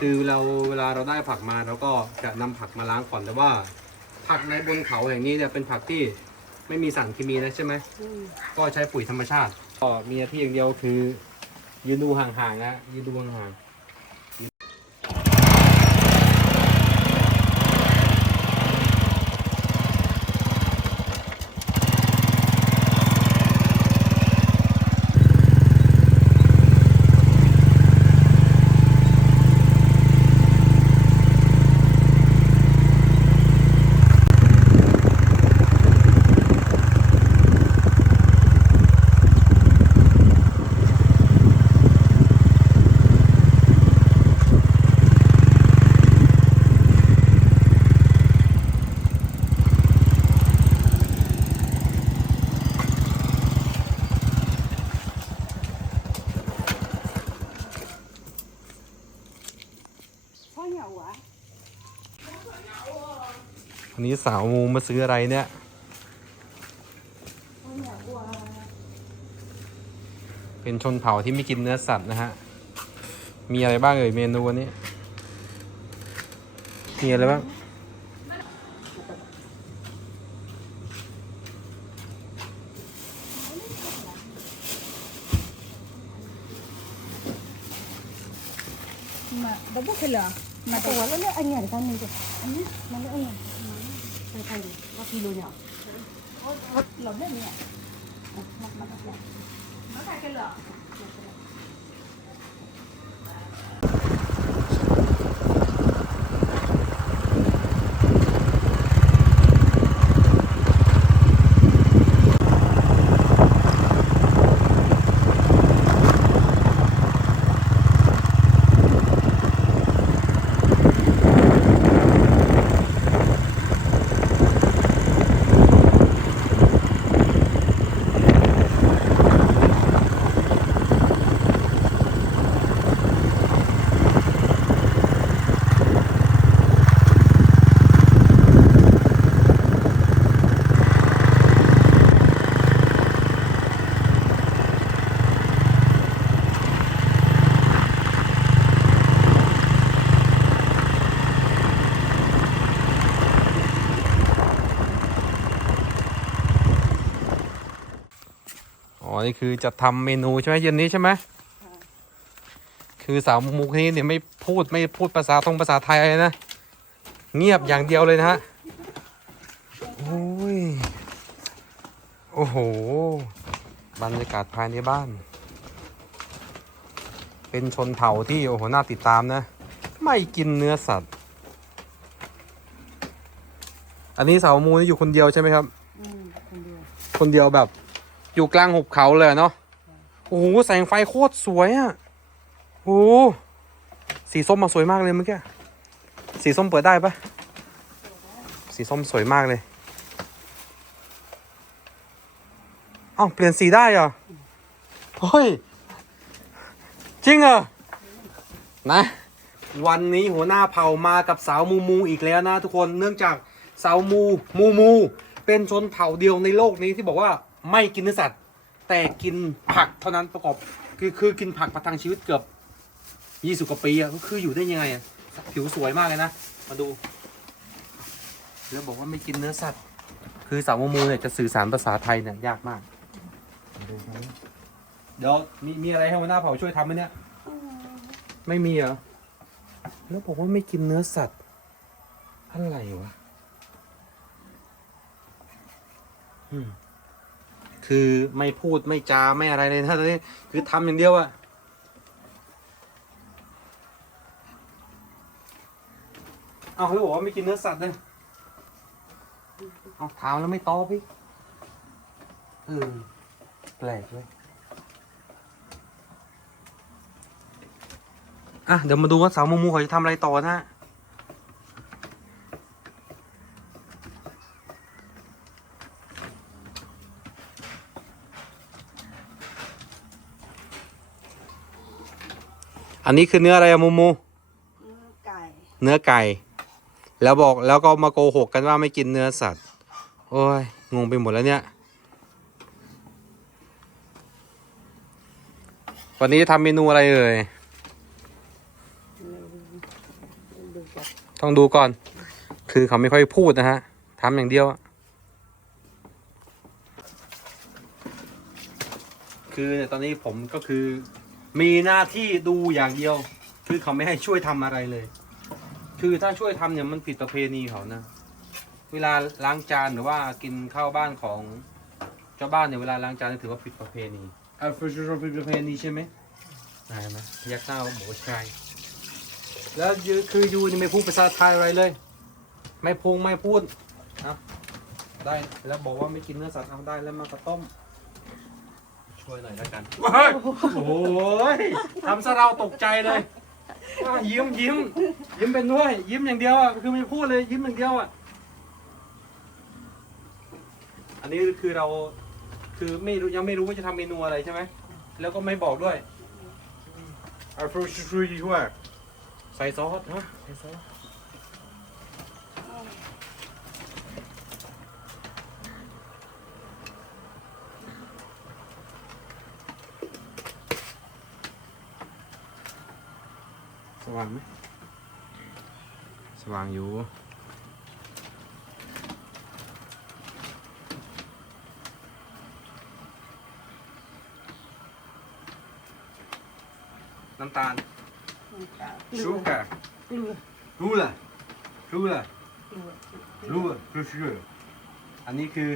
คือเราเวลาเราได้ผักมาเราก็จะนำผักมาล้างก่อนแต่ว่า ผักในบนเขาแห่งนี้เนี่ยเป็นผักที่ไม่มีสารเคมีนะใช่ไหมก็ใช้ปุ๋ยธรรมชาติ ก็มีหน้าที่อย่างเดียวคือยืนดูห่างๆนะยืนดูห่างๆ สาวมูมาซื้ออะไรเนี่ยเป็นชนเผ่าที่ไม่กินเนื้อสัตว์นะฮะ มีอะไรบ้างเอ่ยเมนูวันนี้ มีอะไรบ้าง mà đâu có thể là mà tôi nói là anh nhảy ra mình rồi anh nhé mà nữa anh nhảy thay thay có kilo nhỏ lớn đấy nhỉ mặt mặt นี่คือจะทำเมนูใช่ไหมเย็นนี้ใช่ไหมคือสาวมุกนี้เนี่ยไม่พูดไม่พูดภาษาตรงภาษาไทยเลยนะ เงียบอย่างเดียวเลยนะฮะโอ้ยโอ้โห บรรยากาศภายในบ้าน เป็นชนเผ่าที่โอ้โหน่าติดตามนะ ไม่กินเนื้อสัตว์ อันนี้สาวมูนี่อยู่คนเดียวใช่ไหมครับ ừ còn điều คนเดียวแบบ อยู่กลางหุบเขาเลยเนาะโอ้โหแสงไฟโคตรสวยอะโอ้โหสีส้มมาสวยมากเลยเมื่อกี้สีส้มเปิดได้ปะสีส้มสวยมากเลยเอ้าเปลี่ยนสีได้เหรอเฮ้ยจริงเหรอนะ วันนี้หัวหน้าเผ่ามากับสาวมูมูอีกแล้วนะทุกคนเนื่องจากสาวมูมูมู เป็นชนเผ่าเดียวในโลกนี้ที่บอกว่า ไม่กินเนื้อสัตว์ แต่กินผักเท่านั้นประกอบ คือคือกินผักประทังชีวิตเกือบยี่สิบกว่าปีอะก็คืออยู่ได้ยังไงอะผิวสวยมากเลยนะ มาดูแล้วบอกว่าไม่กินเนื้อสัตว์ คือสาวมูมูเนี่ยจะสื่อสารภาษาไทยเนี่ยยากมาก เดี๋ยวมีมีอะไรให้หัวหน้าเผ่าช่วยทำไหมเนี่ย ไม่มีเหรอ แล้วบอกว่าไม่กินเนื้อสัตว์อะไรวะอืม คือไม่พูดไม่จาไม่อะไรเลยนะตอนนี้คือทำอย่างเดียวอะเอาแล้วบอกว่าไม่กินเนื้อสัตว์เลยเอาถามแล้วไม่ตอบพี่เออแปลกเลยอะเดี๋ยวมาดูว่าสาวมูมูเขาจะทำอะไรต่อนะ นนี้คือเนื้ออะไรอะมูมู cải เนื้อไก่ แล้วบอกแล้วก็มาโกหกกันว่าไม่กินเนื้อสัตว์ โอ้ย งงไปหมดแล้วเนี่ย วันนี้ทำเมนูอะไรเอ่ย ừ, ดูก่อนต้องดูก่อน คือเขาไม่ค่อยพูดนะฮะทำอย่างเดียวอะคือเนี่ยตอนนี้ผมก็คือ มีหน้าที่ดูอย่างเดียว คือเขาไม่ให้ช่วยทำอะไรเลย คือถ้าช่วยทำเนี่ยมันผิดประเพณีเขานะ เวลาล้างจานหรือว่ากินข้าวบ้านของเจ้าบ้านเนี่ยเวลาล้างจานนี่ถือว่าผิดประเพณีอ่าฟิชผิดประเพณีใช่ไหมใช่ไหมพยักหน้าว่าหมูใช่แล้วยูคือยูนี่ไม่พูดภาษาไทยอะไรเลย ไม่พงไม่พูดนะได้แล้วบอกว่าไม่กินเนื้อสัตว์เอาได้แล้วมากระต้ม ช่วยหน่อยแล้วกันโอ้ยทำซะเราตกใจเลยอ้าวยิ้มยิ้ม ยิ้มเป็นด้วย ยิ้มอย่างเดียวอะคือไม่พูดเลยยิ้มอย่างเดียวอะอันนี้คือเราคือไม่รู้ยังไม่รู้ว่าจะทำเมนูอะไรใช่ไหมแล้วก็ไม่บอกด้วยอ่าฟรูชฟรูดีกว่าใส่ซอสนะใส่ซอส สว่างไหมสว่างอยู่ น้ำตาลชูกากลัวรู้ละรู้ละกลัวรู้ละรู้ชื่ออันนี้คือ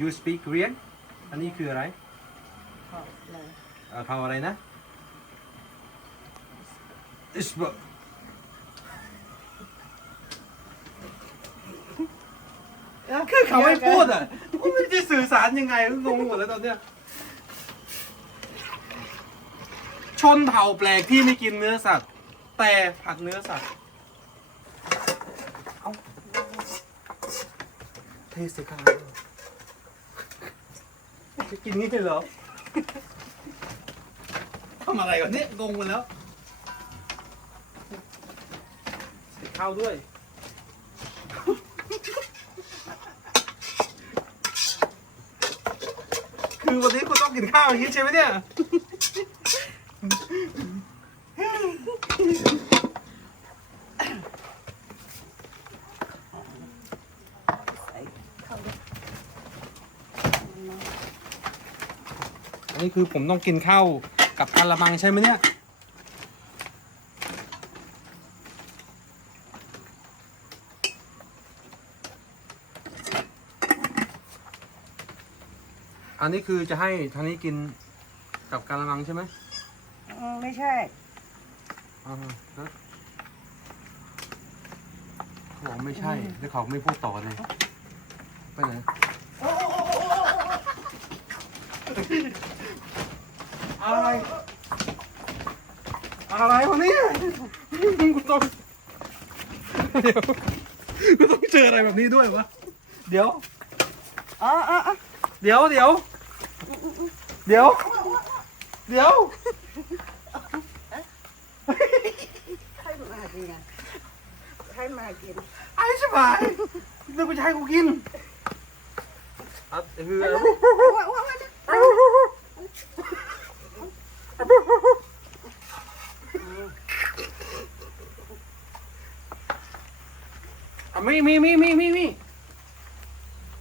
you speak Korean อันนี้คืออะไรขอบเลยเอ่อเผาอะไรนะ is คือเขาไม่พูดอะผมไม่รู้จะสื่อสารยังไงงงหมดแล้วตอนเนี้ย ชนเผ่าแปลกที่ไม่กินเนื้อสัตว์ แต่ผัดเนื้อสัตว์เอาเทสิครับจะกินนี่เลยเหรอทำอะไรกันเนี่ยงงหมดแล้ว ข้าวด้วย คือวันนี้คุณต้องกินข้าวอย่างนี้ใช่ไหมเนี่ยใส่เข้าเลยอันนี้คือผมต้องกินข้าวกับกะละมังใช่ไหมเนี่ย นนี้คือจะให้ทางนี้กินกับกะละมังใช่ไหมอืมไม่ใช่ อ่าแล้วเขาบอกไม่ใช่ แล้วเขาไม่พูดต่อเลย ไปไหน อะไร อะไรวะเนี่ยกูต้องเดี๋ยวกูต้องเจออะไรแบบนี้ด้วยวะ เดี๋ยว อ๋ออ๋ออ๋อ เดี๋ยวเดี๋ยว เดี๋ยว เดี๋ยวให้มากินไงให้มากินไอ้ชิบหายนึกว่าจะให้กูกินอะคือว่าว่าว่าอะมีมีมีมีมีมี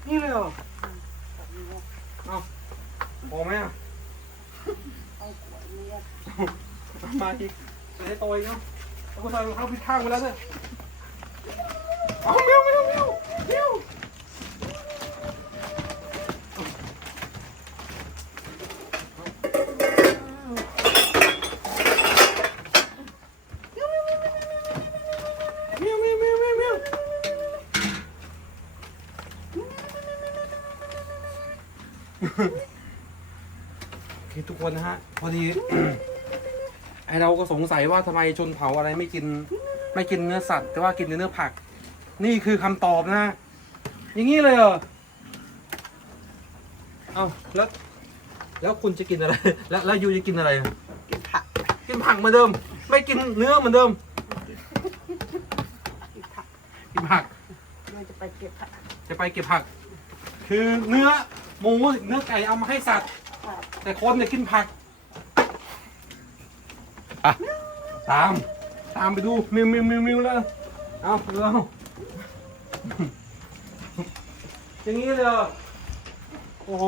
นี่เลยเหรอเอา พอไหมอะเอาขวดนี้มาอีกจะได้โตอีกเนาะเอาคนใส่รองเท้าผิดข้างไปแล้วเนี่ยเอาเมียวเมียวเมียวเมียว คทุกคนนะฮะ พอดี ไอเราก็สงสัยว่าทำไมชนเผ่าอะไรไม่กิน ไม่กินเนื้อสัตว์ แต่ว่ากินแต่เนื้อผัก นี่คือคำตอบนะอย่างนี้เลยเหรอเอาแล้ว แล้วคุณจะกินอะไร แล้วแล้วยูจะกินอะไรกินผักกินผักเหมือนเดิม ไม่กินเนื้อเหมือนเดิม กินผักกินผัก เราจะไปเก็บผักจะไปเก็บผัก คือเนื้อหมูเนื้อไก่เอามาให้สัตว์ แต่คนเนี่ยกินผักอะ ตาม ตามไปดูมิวมิวมิวมิวแล้วเอาดูเอาอย่างนี้เลยเหรอโอ้โห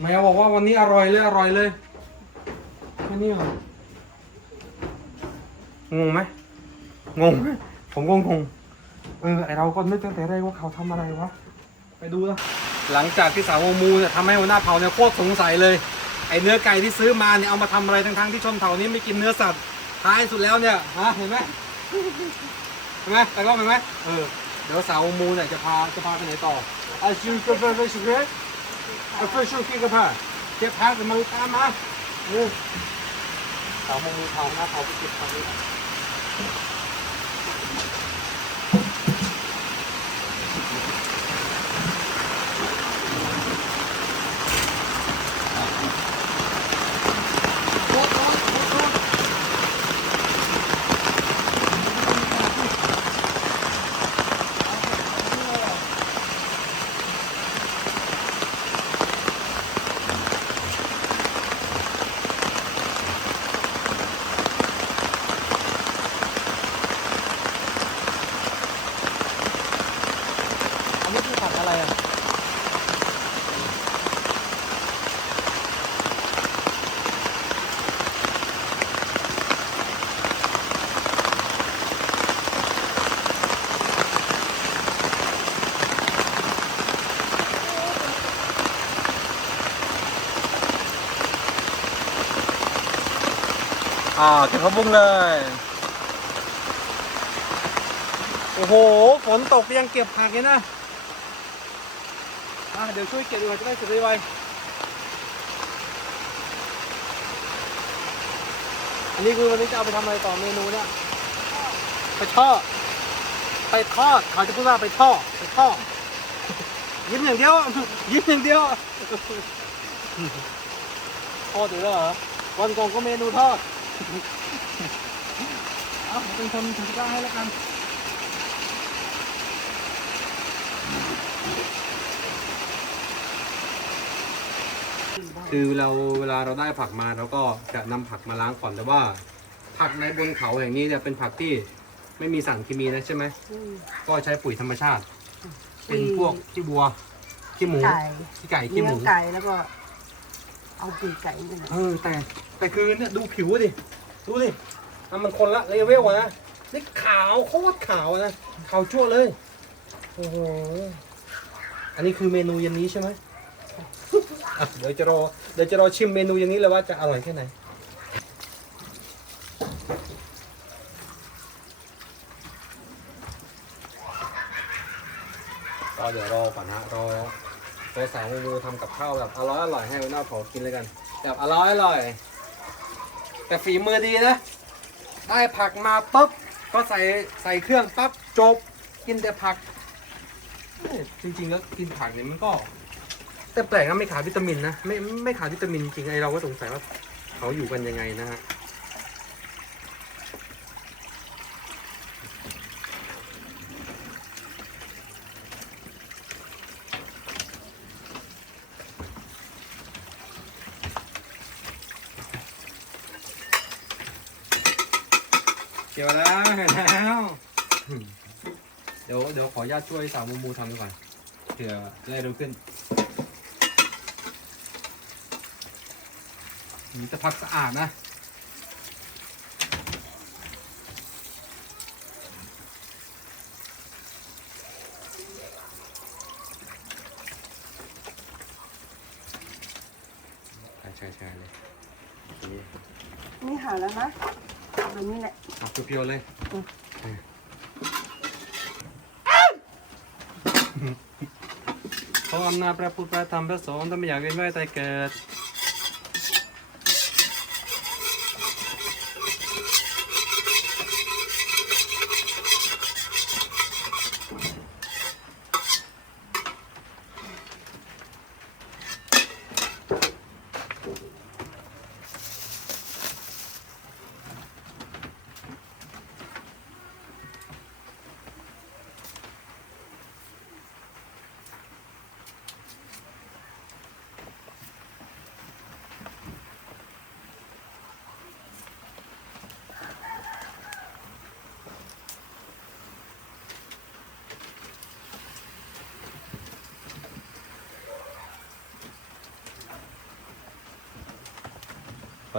แมวบอกว่าวันนี้อร่อยเลยอร่อยเลยแค่นี้เหรองงไหมงงไหมผมก็งงเออไอเราก็นึกตั้งแต่แรกว่าเขาทำอะไรวะไปดูแล้ว หลังจากที่สาวโมูเนี่ยทำให้หัวหน้าเผาเนี่ยโคตรสงสัยเลยไอเนื้อไก่ที่ซื้อมาเนี่ยเอามาทำอะไรทั้งๆที่ชนเผ่านี้ไม่กินเนื้อสัตว์ท้ายสุดแล้วเนี่ยฮะเห็นไหมเห็นไหมแต่ก็เห็นไหมเออเดี๋ยวสาวโมูเนี่ยจะพาจะพาไปไหนต่ออาชิวกาแฟไปชิวเกตกาแฟชิวกินกาแฟเก็บพักมาตามมาเออสาวโมูเผาหน้าเผาไปเก็บพักนี้อั เก็บผักบุ้งเลย โอ้โห ฝนตกยังเก็บผักเลยนะอะเดี๋ยวช่วยเก็บดีกว่าจะได้เสร็จไวๆอันนี้คือวันนี้จะเอาไปทำอะไรต่อเมนูเนี่ยไปทอดไปทอดเขาจะพูดว่าไปทอดไปทอดยิ้มอย่างเดียวยิ้มอย่างเดียวทอดอยู่แล้วเหรอวันก่อนก็เมนูทอด เอาเป็นคนถือกล้าให้แล้วกันคือเราเวลาเราได้ผักมาเราก็จะนำผักมาล้างก่อนแต่ว่า ผักในบนเขาแห่งนี้เนี่ยเป็นผักที่ไม่มีสารเคมีนะใช่ไหมอืมก็ใช้ปุ๋ยธรรมชาติ เป็นพวกขี้บัวขี้หมูไก่ขี้ไก่ขี้หเนื้มูอไก่แล้วก็ เอาปีกไก่นี่นะเออแต่แต่คือเนี่ยดูผิวดิดูดิอะมันคนละเลเวลอะนะนี่ขาวโคตรขาวอะนะขาวจั่วเลยโอ้โหอันนี้คือเมนูเย็นนี้ใช่ไหมอะเดี๋ยวจะรอเดี๋ยวจะรอชิมเมนูเย็นนี้เลยว่าจะอร่อยแค่ไหนก็เดี๋ยวรอก่อนนะรอ รอสาวมูทำกับข้าวแบบอร่อยอร่อยให้วันหน้าขอกินเลยกัน แบบอร่อยอร่อย แต่ฝีมือดีนะ ได้ผักมาปุ๊บ ก็ใส่ใส่เครื่องปั๊บจบ กินแต่ผัก จริงๆแล้วกินผักเนี่ยมันก็ แต่แปลกนะไม่ขาดวิตามินนะ ไม่ไม่ขาดวิตามินจริงไอเราก็สงสัยว่าเขาอยู่กันยังไงนะฮะเกี่ยวแล้วเห็นแล้วอืมเดี๋ยวเดี๋ยวขออนุญาต ช่วยสาวมูมูทำดีกว่าเผื่อจะได้เร็วขึ้นมีแต่ผักสะอาดนะใช่ใช่ใช่เลยโอเคนี่หาแล้วนะแบบนี้แหละเอาเพียวๆเลย รมขออำนาพระพุทธพระธรรมพระสงฆ์ถ้าไม่อยากเวียนว่ายตายเกิด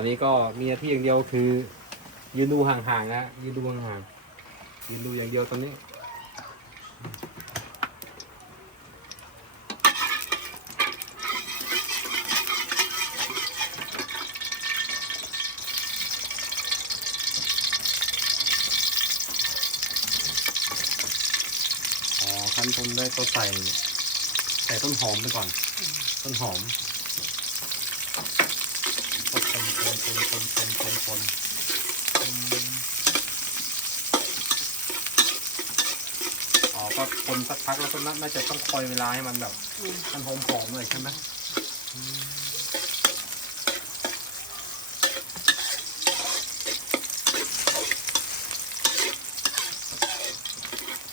อนนี้ก็มีหน้าที่อย่างเดียวคือ ยืนดูห่างๆนะยืนดูห่างๆยืนดูอย่างเดียวตอนนี้อ๋อขั้นต้นได้ก็ใส่ใส่ต้นหอมไปก่อน ต้นหอมก็คนคนคนคนคนคนคนอืมอ๋อก็คนสัก พักแล้วก็น่าจะต้องคอยเวลาให้มันแบบ มันหอมๆหน่อยใช่ไหม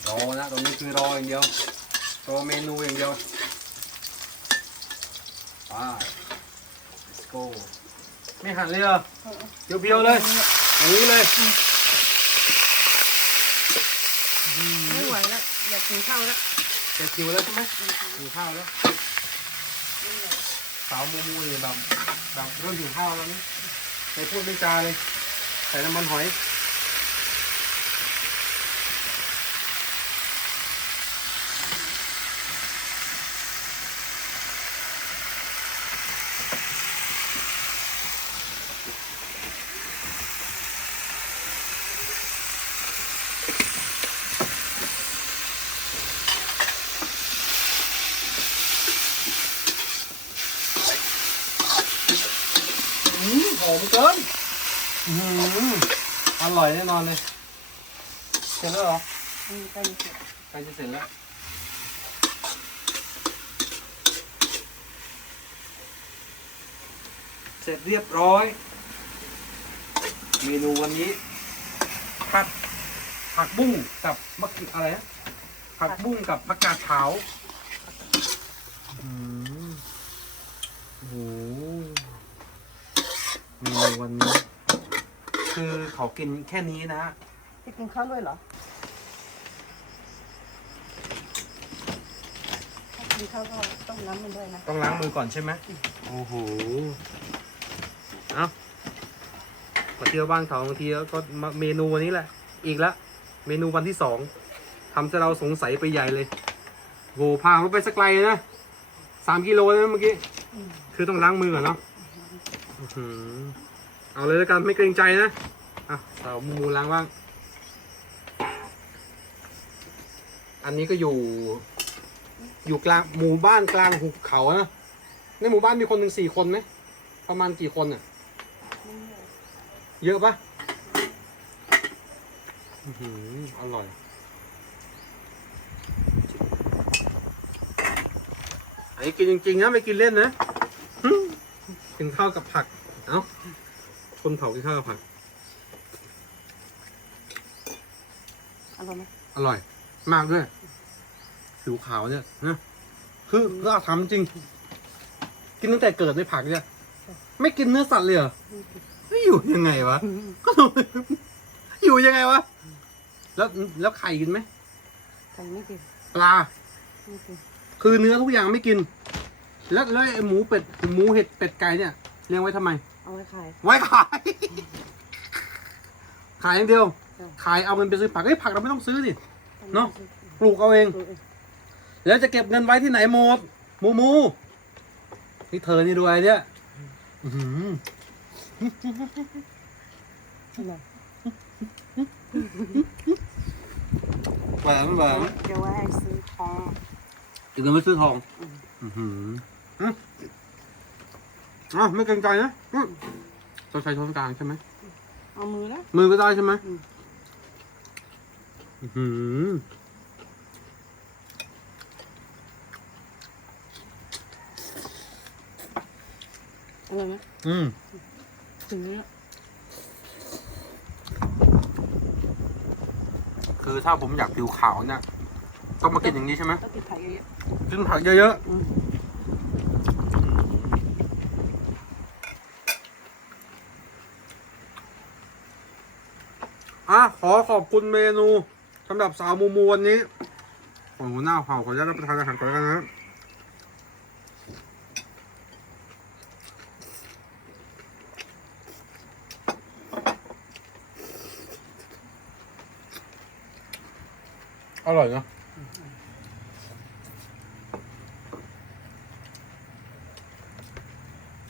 รอนะตรงนี้คือรออย่างเดียวรอเมนูอย่างเดียวไป let's go ไม่หันเลยเหรอเพียวๆเลยอย่างนี้เลย ไม่ไหว แล้วอยากกินข้าวแล้วจะคิวแล้วใช่ไหมหิวข้าวแล้วสาวมูมูนี่แบบแบบเริ่มหิวข้าวแล้วนี่ไม่พูดไม่จาเลย ใส่น้ำมันหอย อืมหอมเกินอืมอ ร่อยแน่นอนเลย เสร็จแล้วเหรออืมใกล้จะเสร็จใกล้จะเสร็จแล้ว เสร็จเรียบร้อย เมนูวันนี้ผัดผักบุ้งกับมะเขืออะไรนะผักบุ้งกับผักกาดขาวอืมโอ้โหเมนูวันนี้คือ เขากินแค่นี้นะจะกินข้าวด้วยเหรอถ้ากินข้าวก็ต้องน้ำมันด้วยนะต้องล้างมือก่อนใช่ไหมโอ้โหเอามาเที่ยวบ้านเขาบางทีก็มาเมนูวันนี้แหละ อีกละเมนูวันที่สองทำให้เราสงสัยไปใหญ่เลยโหพาเขาไปสักไกลนะสามกิโลเลยนะเมื่อกี้อืมคือต้องล้างมือก่อนเนาะอื้อหือเอาเลยแล้วกันไม่เกรงใจนะ อะสาวมูล้างบ้าง อันนี้ก็อยู่ อยู่กลางหมู่บ้านกลางหุบเขานะในหมู่บ้านมีคนหนึ่งสี่คนไหมประมาณกี่คนอะ เยอะปะอืออร่อยอันนี้กินจริงๆนะไม่กินเล่นนะกินข้าวกับผัก เอ้าคนเผากินข้าวกับผัก อร่ อยไหมอร่อย มากด้วยผิวขาวเนี่ยนะคือเราทำจริง กินตั้งแต่เกิดในผักเนี่ย ไม่กินเนื้อสัตว์เลยเหรออืมเฮ้ยอยู่ยังไงวะก็อยู่ยังไงวะแล้วแล้วไข่กินไหมใครไม่กินปลาไม่กินคือเนื้อทุกอย่างไม่กิน แล้วแล้วไอ้หมูเป็ดหมูเห็ดเป็ดไก่เนี่ยเลี้ยงไว้ทำไม เอาไว้ขาย ไว้ขาย ขายอย่างเดียวใช่ขายเอาเงินไปซื้อผักเอ้ยผักเราไม่ต้องซื้อดิ เนอะอืมปลูกเอาเองอืมอืมแล้วจะเก็บเงินไว้ที่ไหนหมดหมูหมูนี่เธอนี่ด้วยเนี่ยอื้อหืออร่อยหวานหวานเดี๋ยวไว้ให้ซื้อทองเก็บเงินไปซื้อทองอืมอือหืออืมอ้าวไม่เกรงใจนะอืมต้องใช้ช้อนกลางใช่ไหมเอามือแล้วมือก็ได้ใช่ไหม อืม อื้อหืออร่อยไหมอืมถึงเนี้ยคือถ้าผมอยากผิวขาวเนี่ยต้องมากินอย่างนี้ใช่ไหมต้องกินไข่เยอะกินผักเยอะๆอืมๆอะขอขอบคุณเมนู สำหรับสาวมูมูวันนี้ขอหัวหน้าเผาขออนุญาตรับประทานอาหารก่อนแล้วกันนะอร่อยเนาะ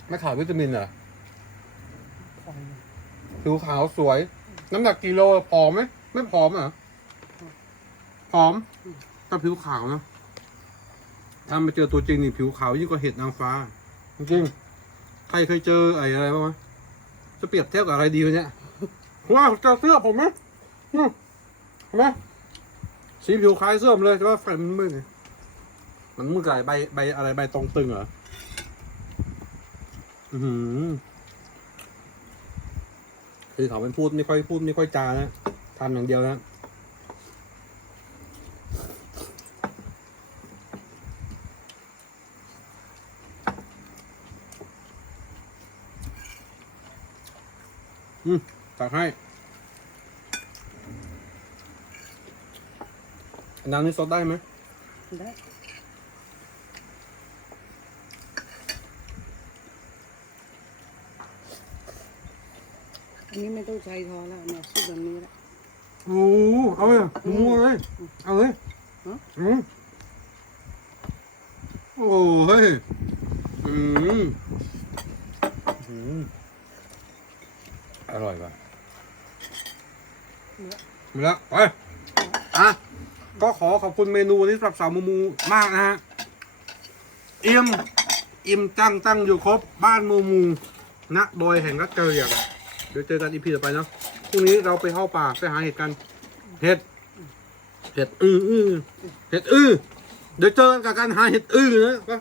ไม่ขาดวิตามินเหรอผิวขาวสวย น้ำหนักกิโลพอไหม ไม่พอมเหรอ ผอมแต่ผิวขาวนะถ้ามาเจอตัวจริงนี่ผิวขาวยิ่งกว่าเห็ดนางฟ้า จริงใครเคยเจอไอ้อะไรบ้างไหมจะเปรียบเทียบกับอะไรดีวะเนี่ยว้าวเจอเสื้อผมไหมเห็นไหมสีผิวคล้ายเสื้อผมเลยแต่ว่าไฟมันมืดไงมันมืดกับใบใบอะไรใบตรงตึงเหรออือหือคือเขาเป็นพูดไม่ค่อยพูดไม่ค่อยจานะทำอย่างเดียวนะ อืมตักให้ น้ำนี่ซดได้ไหมได้อันนี้ไม่ต้องใช้ทอแล้วเนี่ยซุปแบบนี้ละโอ้โหเอาเลยมูเลยเอาเลยฮะอืมโอ้เฮ้ยอืมอืม อร่อยป่ะเนื้อมาแล้วไปอะก็ขอขอบคุณเมนูนี้สำหรับสาวมูมูมากนะฮะอิ่มอิ่มจังจังอยู่ครบบ้านมูมูณโดยแห่งรักเกรียงเดี๋ยวเจอกันอีพีต่อไปเนาะพรุ่งนี้เราไปเข้าป่าไปหาเห็ดกันเห็ดเห็ดอื้ออื้อเห็ดอื้อเดี๋ยวเจอกันกับการหาเห็ดอื้อนะ